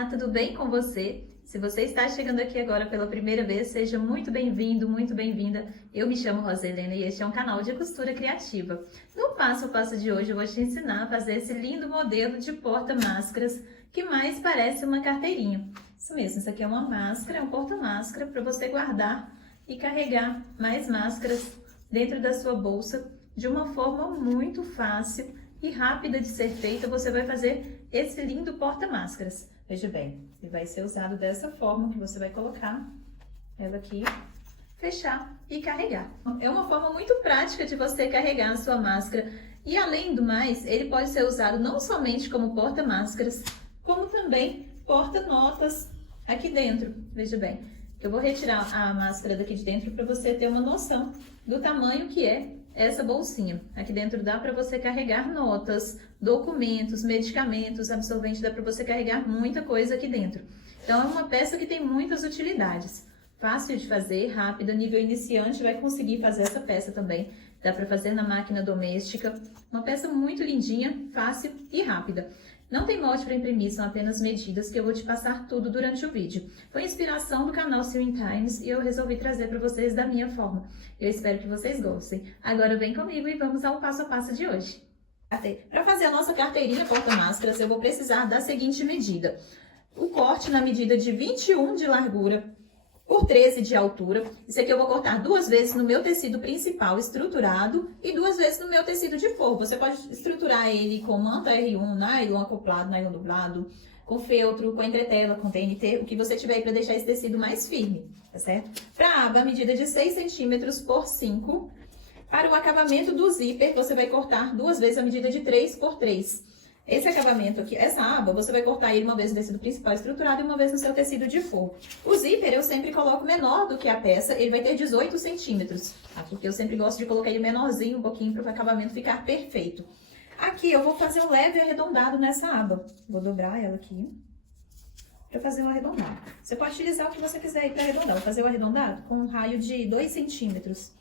Olá, tudo bem com você? Se você está chegando aqui agora pela primeira vez, seja muito bem-vindo, muito bem-vinda. Eu me chamo Roselena e este é um canal de costura criativa. No passo a passo de hoje eu vou te ensinar a fazer esse lindo modelo de porta-máscaras que mais parece uma carteirinha. Isso mesmo, isso aqui é uma máscara, é um porta-máscara para você guardar e carregar mais máscaras dentro da sua bolsa de uma forma muito fácil e rápida de ser feita. Você vai fazer esse lindo porta-máscaras. Veja bem, ele vai ser usado dessa forma, que você vai colocar ela aqui, fechar e carregar. É uma forma muito prática de você carregar a sua máscara. E além do mais, ele pode ser usado não somente como porta-máscaras, como também porta-notas aqui dentro. Veja bem, eu vou retirar a máscara daqui de dentro para você ter uma noção do tamanho que é essa bolsinha. Aqui dentro dá para você carregar notas, documentos, medicamentos, absorvente, dá para você carregar muita coisa aqui dentro. Então é uma peça que tem muitas utilidades. Fácil de fazer, rápida, nível iniciante vai conseguir fazer essa peça também. Dá para fazer na máquina doméstica. Uma peça muito lindinha, fácil e rápida. Não tem molde para imprimir, são apenas medidas que eu vou te passar tudo durante o vídeo. Foi inspiração do canal Sewing Times e eu resolvi trazer para vocês da minha forma. Eu espero que vocês gostem. Agora vem comigo e vamos ao passo a passo de hoje. Para fazer a nossa carteirinha porta-máscaras, eu vou precisar da seguinte medida. O corte na medida de 21 de largura por 13 de altura. Isso aqui eu vou cortar 2 vezes no meu tecido principal estruturado e 2 vezes no meu tecido de forro. Você pode estruturar ele com manta R1, nylon acoplado, nylon dublado, com feltro, com entretela, com TNT, o que você tiver aí para deixar esse tecido mais firme, tá certo? Para a aba, a medida de 6 centímetros por 5. Para o acabamento do zíper, você vai cortar 2 vezes a medida de 3 por 3. Esse acabamento aqui, essa aba, você vai cortar ele uma vez no tecido principal estruturado e uma vez no seu tecido de forro. O zíper eu sempre coloco menor do que a peça, ele vai ter 18 centímetros, tá? Porque eu sempre gosto de colocar ele menorzinho um pouquinho para o acabamento ficar perfeito. Aqui eu vou fazer um leve arredondado nessa aba. Vou dobrar ela aqui para fazer um arredondado. Você pode utilizar o que você quiser aí para arredondar. Vou fazer o arredondado com um raio de 2 centímetros.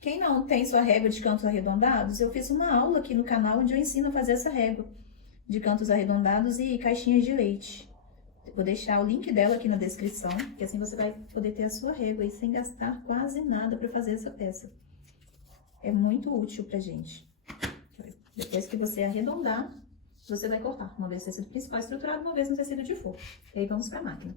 Quem não tem sua régua de cantos arredondados, eu fiz uma aula aqui no canal onde eu ensino a fazer essa régua de cantos arredondados e caixinhas de leite. Vou deixar o link dela aqui na descrição, que assim você vai poder ter a sua régua aí sem gastar quase nada para fazer essa peça. É muito útil pra gente. Depois que você arredondar, você vai cortar uma vez no tecido principal estruturado, uma vez no tecido de forro. E aí vamos para a máquina.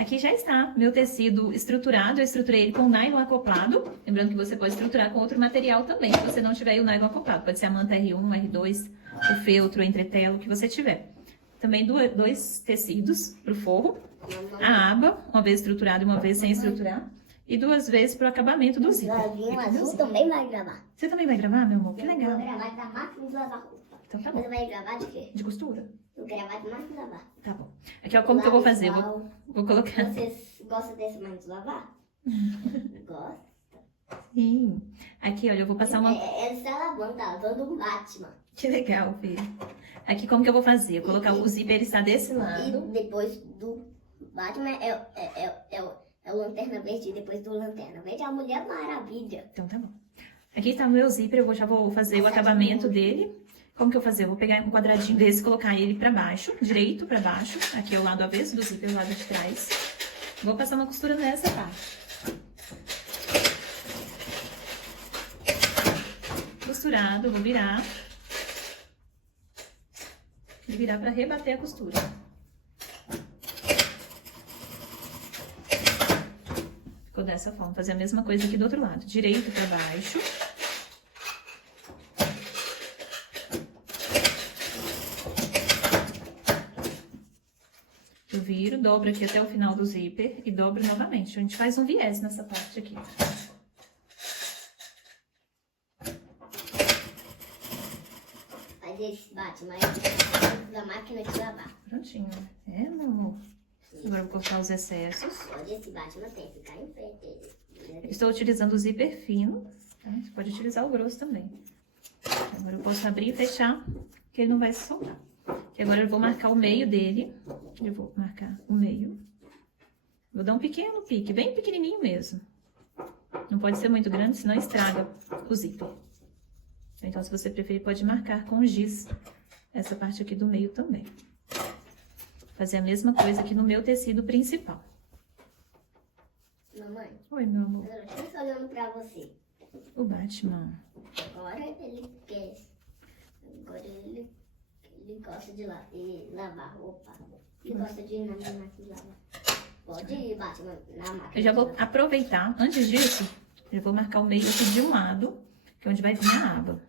Aqui já está meu tecido estruturado, eu estruturei ele com nylon acoplado. Lembrando que você pode estruturar com outro material também, se você não tiver aí o nylon acoplado. Pode ser a manta R1, R2, o feltro, o entretelo, o que você tiver. Também 2 tecidos para o forro, a aba, uma vez estruturada e uma vez sem estruturar. E 2 vezes para o acabamento do zíper. O azul também vai gravar. Você também vai gravar, meu amor? Que legal. Eu vou gravar da máquina de lavar roupa. Então tá bom. Você vai gravar de quê? De costura? Eu vou gravar de máquina de lavar. Tá bom. Aqui, ó, como que eu vou fazer? Vou colocar... Vocês gostam desse máquina de lavar? Gosta? Sim. Aqui, olha, eu vou passar uma... Ela está lavando, tá lavando um Batman. Que legal, filho. Aqui, como que eu vou fazer? Eu vou colocar o zíper, ele está desse lado. E depois do Batman é o Lanterna Verde. E depois do Lanterna Verde é a Mulher Maravilha. Então tá bom. Aqui está o meu zíper, eu já vou fazer o acabamento dele. Como que eu vou fazer? Eu vou pegar um quadradinho desse e colocar ele pra baixo, direito pra baixo. Aqui é o lado avesso do zíper, o lado de trás. Vou passar uma costura nessa parte. Costurado, vou virar. Vou virar pra rebater a costura. Ficou dessa forma. Fazer a mesma coisa aqui do outro lado. Direito pra baixo. Eu viro, dobro aqui até o final do zíper e dobro novamente. A gente faz um viés nessa parte aqui. Faz esse Batman da máquina de lavar. Prontinho. É, meu amor. Agora eu vou cortar os excessos. Pode esse Batman tem que ficar em frente. Estou utilizando o zíper fino. Tá? Você pode utilizar o grosso também. Agora eu posso abrir e fechar, que ele não vai se soltar. E agora eu vou marcar o meio dele. Eu vou marcar o meio. Vou dar um pequeno pique, bem pequenininho mesmo. Não pode ser muito grande, senão estraga o zíper. Então, se você preferir, pode marcar com giz essa parte aqui do meio também. Fazer a mesma coisa aqui no meu tecido principal. Mamãe, Oi, meu amor. agora eu tô olhando pra você. O Batman. Agora ele quer. Agora ele gosta de lavar roupa. Ele gosta de ir na máquina de lavar. Pode ir, Batman, na máquina. Eu já vou aproveitar, antes disso, eu vou marcar o meio aqui de um lado, que é onde vai vir a aba.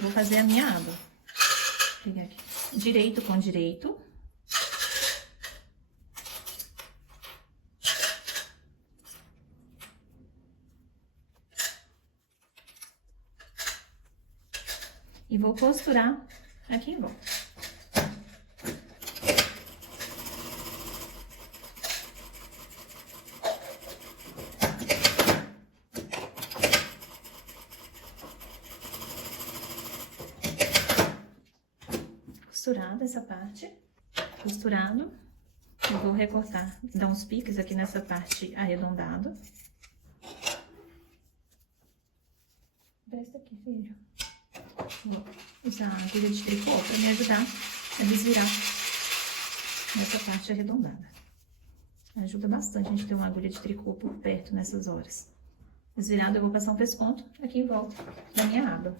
Vou fazer a minha aba. Vou pegar aqui. Direito com direito. E vou costurar aqui em volta. Costurada essa parte, costurado. Eu vou recortar, dar uns piques aqui nessa parte arredondada. Presta aqui, filho. Vou usar a agulha de tricô para me ajudar a desvirar nessa parte arredondada. Ajuda bastante a gente ter uma agulha de tricô por perto nessas horas. Desvirado, eu vou passar um pesponto aqui em volta da minha aba.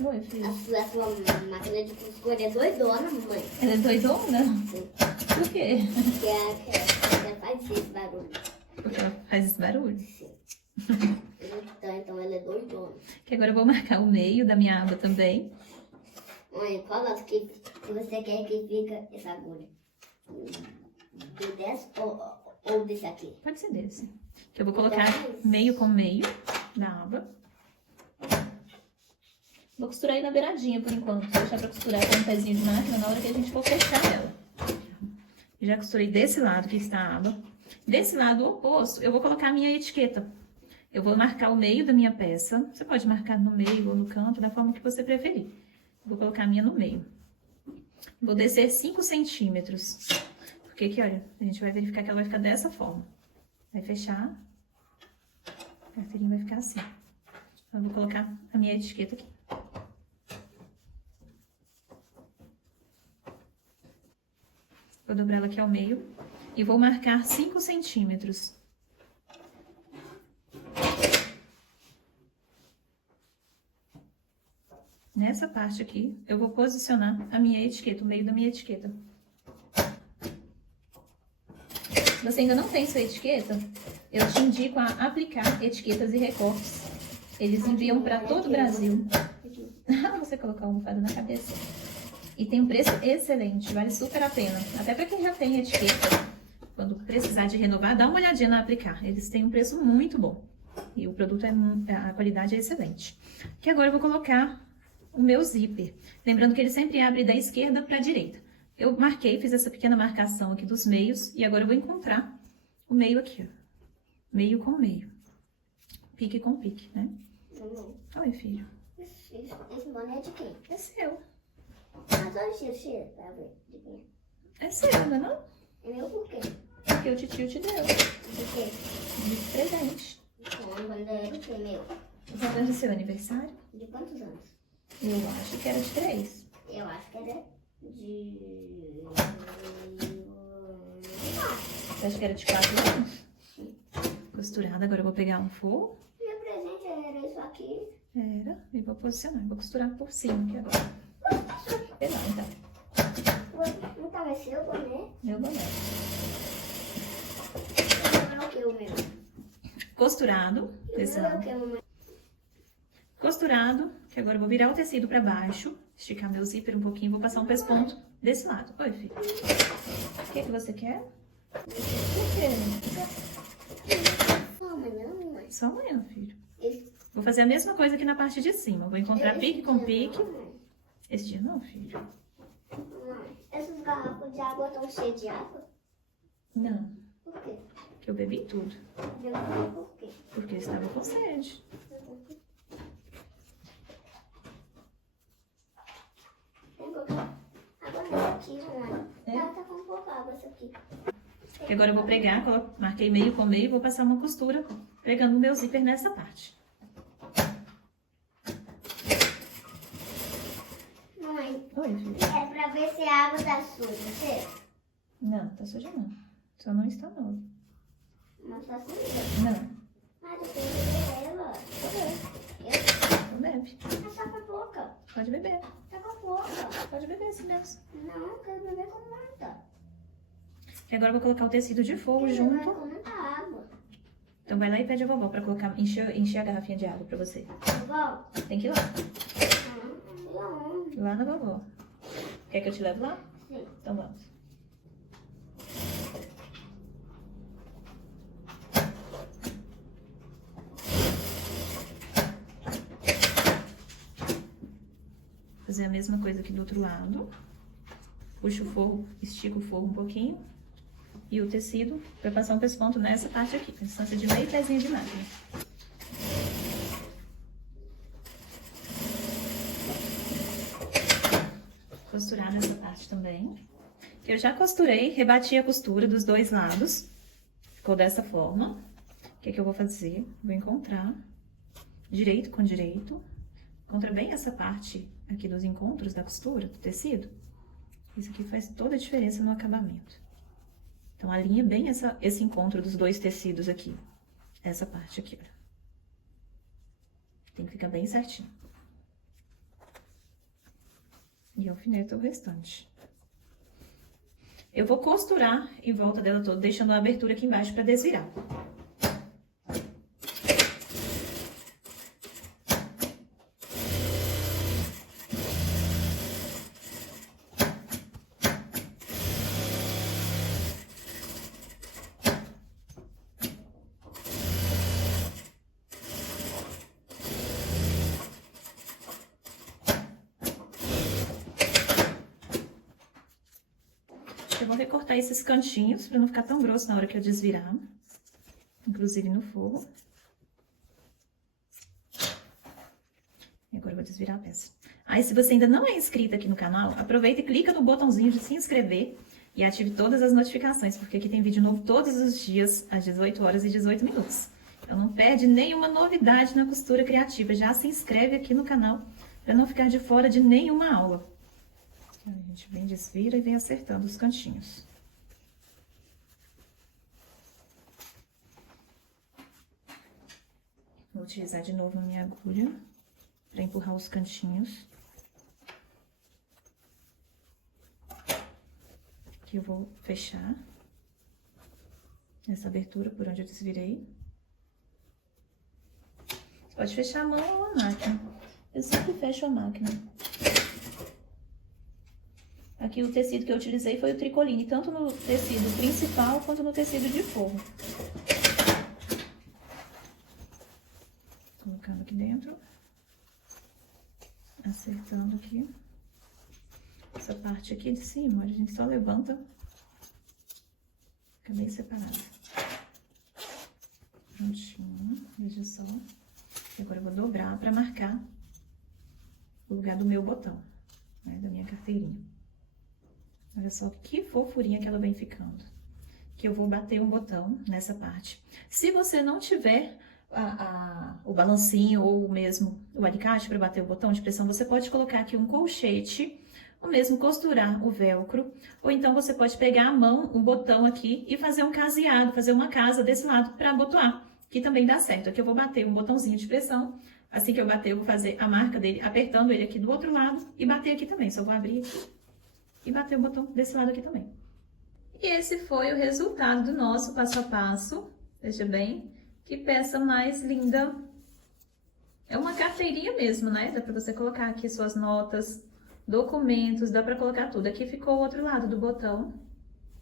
Oi, filho. A sua máquina de costura é doidona, mamãe. Ela é doidona? Sim. Por quê? Porque ela faz esse barulho. Porque ela faz esse barulho. Sim. Então ela é doidona. Que agora eu vou marcar o meio da minha aba também. Mãe, qual lado que você quer que fica essa agulha? Do desse ou desse aqui? Pode ser desse. Que eu vou colocar meio com meio da aba. Vou costurar aí na beiradinha por enquanto. Vou deixar pra costurar com um pezinho de máquina na hora que a gente for fechar ela. Já costurei desse lado que está a aba. Desse lado oposto, eu vou colocar a minha etiqueta. Eu vou marcar o meio da minha peça. Você pode marcar no meio ou no canto, da forma que você preferir. Vou colocar a minha no meio. Vou descer 5 centímetros. Porque aqui, olha, a gente vai verificar que ela vai ficar dessa forma. Vai fechar. A carteirinha vai ficar assim. Então, eu vou colocar a minha etiqueta aqui. Vou dobrar ela aqui ao meio e vou marcar 5 centímetros. Nessa parte aqui, eu vou posicionar a minha etiqueta, o meio da minha etiqueta. Se você ainda não tem sua etiqueta, eu te indico a aplicar etiquetas e recortes. Eles enviam para todo o Brasil. Você colocar a almofada na cabeça. E tem um preço excelente, vale super a pena. Até para quem já tem etiqueta, quando precisar de renovar, dá uma olhadinha na aplicar. Eles têm um preço muito bom. E o produto, a qualidade é excelente. Aqui agora eu vou colocar o meu zíper. Lembrando que ele sempre abre da esquerda para a direita. Eu marquei, fiz essa pequena marcação aqui dos meios. E agora eu vou encontrar o meio aqui, ó. Meio com meio. Pique com pique, né? Oi, filho. Esse boné é de quem? É seu. Mas olha, cheira, pra ver de quem é. É seu, não é não? É meu por quê? Porque o titio te deu. De quê? De presente. Então, a bandeira é do quê, meu? Você vai do seu aniversário? De quantos anos? Eu acho que era de 3. Eu acho que era de... Você acha que era de 4 anos? Sim. Costurada, agora eu vou pegar um forro. Meu presente era isso aqui. Era, e vou posicionar. Vou costurar por cima aqui agora. Pegar, então. Não tava seu boné? Meu boné. Não é o que, o meu? Costurado. O meu é o que, mamãe? Costurado, que agora eu vou virar o tecido pra baixo. Esticar meu zíper um pouquinho, vou passar um pesponto desse lado. Oi, filho. O que você quer? O que? Só amanhã, mamãe. Só amanhã, filho. Esse... Vou fazer a mesma coisa aqui na parte de cima. Vou encontrar pique com dia pique. não, mãe. Esse dia não, filho. Mamãe, essas garrafas de água estão cheias de água? Não, Por quê? que eu bebi tudo. Por quê? Porque eu estava com sede. Tem pouca água não aqui, mamãe. É? Ela tá com pouca água essa aqui. E agora eu vou pregar, marquei meio com meio, vou passar uma costura, pregando o meu zíper nessa parte. Mãe, Oi, filho. é pra ver se a água tá suja, você? Não, tá suja não. Só não está nova. Mas tá suja. Não, Mas eu tenho que beber ela. não bebe. Mas tá com a boca. Pode beber. Tá com a boca. Pode beber assim mesmo. Não, eu quero beber com muita. E agora eu vou colocar o tecido de forro Vai junto. com muita água. Então vai lá e pede a vovó pra colocar, encher a garrafinha de água pra você. Vovó? Tem que ir lá. Não. Lá na vovó. Quer que eu te leve lá? Sim. Então vamos. Fazer a mesma coisa aqui do outro lado. Puxa o forro, estica o forro um pouquinho. E o tecido para passar um pesponto nessa parte aqui, a distância de meio pezinho de máquina. Costurar nessa parte também. Que eu já costurei, rebati a costura dos dois lados. Ficou dessa forma. O que é que eu vou fazer? Vou encontrar direito com direito. Encontra bem essa parte aqui dos encontros da costura, do tecido. Isso aqui faz toda a diferença no acabamento. Então, alinha bem esse encontro dos dois tecidos aqui. Essa parte aqui, olha. Tem que ficar bem certinho. E alfineta o restante. Eu vou costurar em volta dela toda, deixando a abertura aqui embaixo para desvirar. Eu vou recortar esses cantinhos para não ficar tão grosso na hora que eu desvirar, inclusive no forro. E agora eu vou desvirar a peça. Aí, se você ainda não é inscrito aqui no canal, aproveita e clica no botãozinho de se inscrever e ative todas as notificações, porque aqui tem vídeo novo todos os dias, às 18 horas e 18 minutos. Então, não perde nenhuma novidade na costura criativa. Já se inscreve aqui no canal para não ficar de fora de nenhuma aula. A gente vem, desvira e vem acertando os cantinhos. Vou utilizar de novo a minha agulha para empurrar os cantinhos. Aqui eu vou fechar essa abertura por onde eu desvirei. Você pode fechar a mão ou a máquina. Eu sempre fecho a máquina. Aqui o tecido que eu utilizei foi o tricoline, tanto no tecido principal quanto no tecido de forro. Colocando aqui dentro. Acertando aqui. Essa parte aqui de cima, a gente só levanta. Fica bem separado. Prontinho, veja só. E agora eu vou dobrar para marcar o lugar do meu botão, né, da minha carteirinha. Olha só que fofurinha que ela vem ficando. Que eu vou bater um botão nessa parte. Se você não tiver o balancinho ou mesmo o alicate para bater o botão de pressão, você pode colocar aqui um colchete, ou mesmo costurar o velcro, ou então você pode pegar a mão, um botão aqui e fazer um caseado, fazer uma casa desse lado para abotoar, que também dá certo. Aqui eu vou bater um botãozinho de pressão, assim que eu bater eu vou fazer a marca dele, apertando ele aqui do outro lado e bater aqui também, só vou abrir aqui e bater o botão desse lado aqui também. E esse foi o resultado do nosso passo a passo, veja bem, que peça mais linda. É uma carteirinha mesmo, né? Dá pra você colocar aqui suas notas, documentos, dá pra colocar tudo. Aqui ficou o outro lado do botão,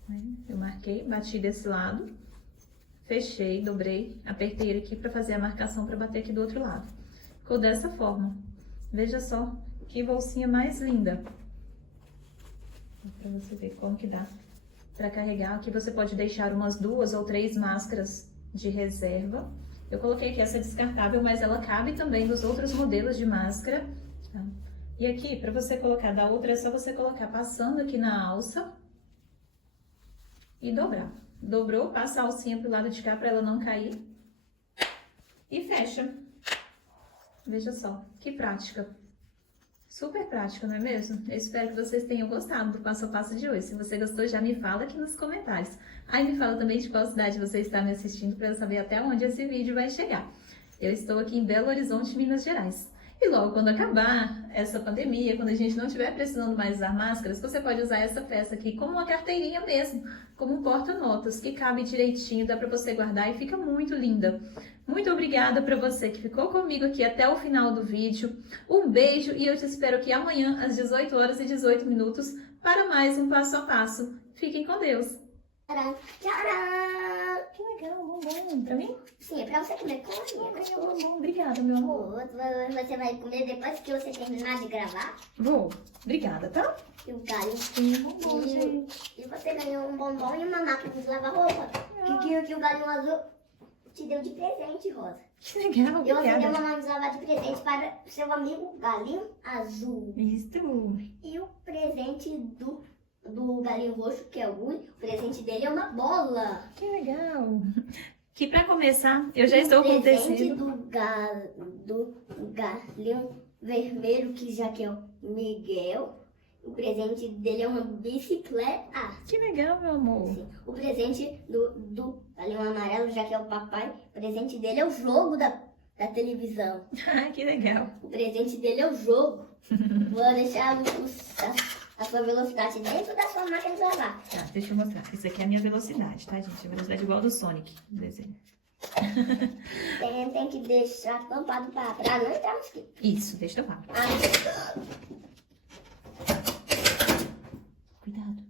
né? Eu marquei, bati desse lado, fechei, dobrei, apertei ele aqui pra fazer a marcação pra bater aqui do outro lado. Ficou dessa forma. Veja só que bolsinha mais linda. Pra você ver como que dá pra carregar. Aqui você pode deixar umas 2 ou 3 máscaras de reserva. Eu coloquei aqui essa descartável, mas ela cabe também nos outros modelos de máscara, tá? E aqui, para você colocar da outra, é só você colocar passando aqui na alça e dobrar. Dobrou, passa a alcinha pro lado de cá para ela não cair. E fecha. Veja só, que prática. Super prática, não é mesmo? Eu espero que vocês tenham gostado do passo a passo de hoje. Se você gostou, já me fala aqui nos comentários. Aí me fala também de qual cidade você está me assistindo para eu saber até onde esse vídeo vai chegar. Eu estou aqui em Belo Horizonte, Minas Gerais. E logo quando acabar essa pandemia, quando a gente não estiver precisando mais usar máscaras, você pode usar essa peça aqui como uma carteirinha mesmo, como um porta-notas, que cabe direitinho, dá para você guardar e fica muito linda. Muito obrigada para você que ficou comigo aqui até o final do vídeo. Um beijo e eu te espero aqui amanhã às 18h18 para mais um passo a passo. Fiquem com Deus. Tcharam, tcharam. Que legal, bombom. Pra mim? Sim, é pra você comer com a minha. Ganhou bombom. Obrigada, meu amor. Você vai comer depois que você terminar de gravar. Vou. Obrigada, tá? E o galho. Ganhou bombom, gente. E você ganhou um bombom e uma máquina de lavar roupa. Que o galinho azul te deu de presente, Rosa. Que legal, E você deu obrigada. uma máquina de lavar de presente para seu amigo galinho azul. Isso. E o presente do galinho roxo, que é o Gui, o presente dele é uma bola. Que legal. Que pra começar, eu já estou com o presente tecido. do galinho vermelho, que já que é o Miguel. O presente dele é uma bicicleta. Que legal, meu amor. Sim. O presente do galinho amarelo, já que é o papai, o presente dele é o jogo da televisão. Ah, que legal. O presente dele é o jogo. Vou deixar a sua velocidade dentro da sua máquina de lavar. Tá, deixa eu mostrar. Isso aqui é a minha velocidade, tá, gente? A velocidade igual a do Sonic, do desenho. Tem que deixar tampado pra não entrar mosquito. Isso, deixa eu tampar. Ah, Cuidado.